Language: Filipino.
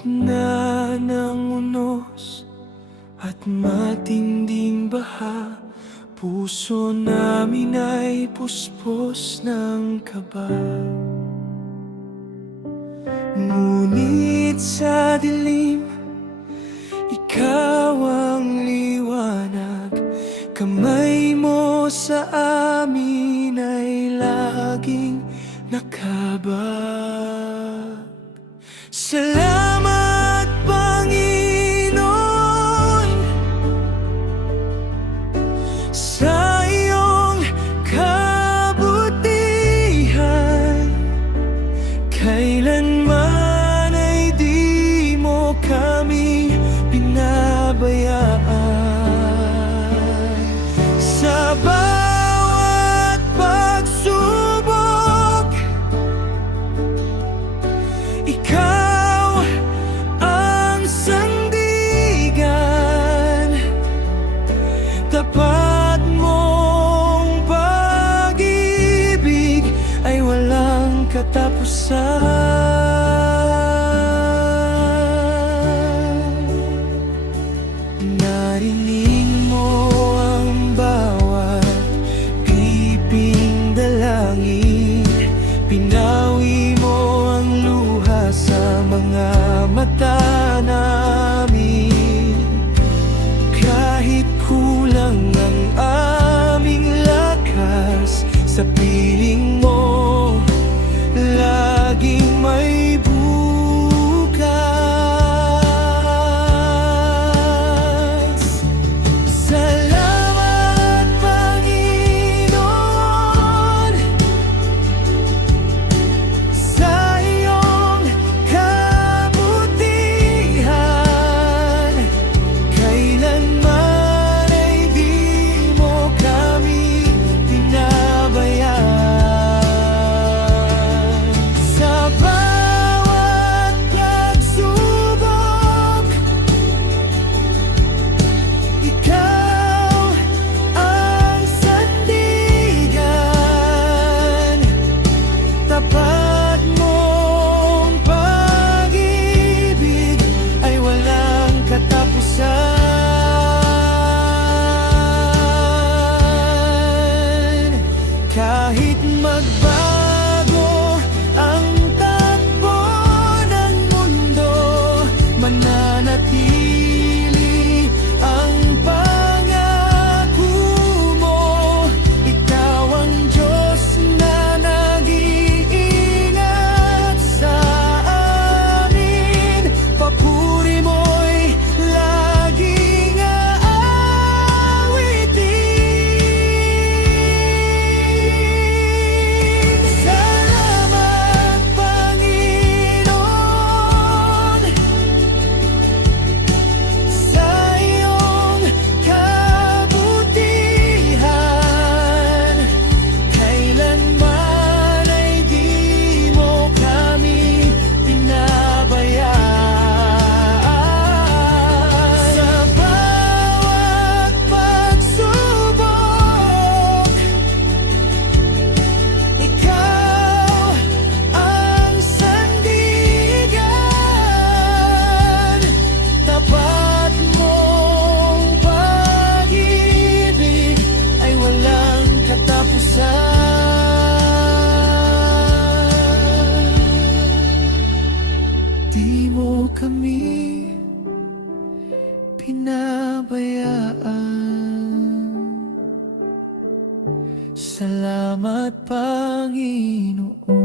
gitna ng unos at matinding baha, puso namin ay puspos ng kaba. Ngunit sa dilim, ikaw ang liwanag. Kamay mo sa amin ay laging nakabag. Salamat, Panginoon, sa iyong kabutihan. Kailanman ay di mo kami pinabayaan. Sa bawat pagsubok, ikaw ang sandigan. Tapat mong pag-ibig ay walang katapusan. Narinig mo ang bawat piping dalangin. Pinawi mo ang luha sa mga mata namin. Kahit kulang ang aming lakas, sa piling mo laging may bukas. Salamat, Panginoon, sa iyong kabutihan. Kailanman ay di mo kami pinabayaan. Sa bawat pagsubok, ikaw ang sandigan. Tapat mong pag-ibig ay walang katapusan. Kahit magbago ang takbo ng mundo, mananatili ang pangako mo. Ikaw ang Diyos na nag-iingat sa amin. Papuri mo'y laging aawitin. Salamat, Panginoon, sa iyong kabutihan. Kailanman ay di mo kami pinabayaan. Sa bawat pagsubok, ikaw ang sandigan. Tapat mong pag-ibig ay walang katapusan. Di mo kami pinabayaan. Salamat, Panginoon.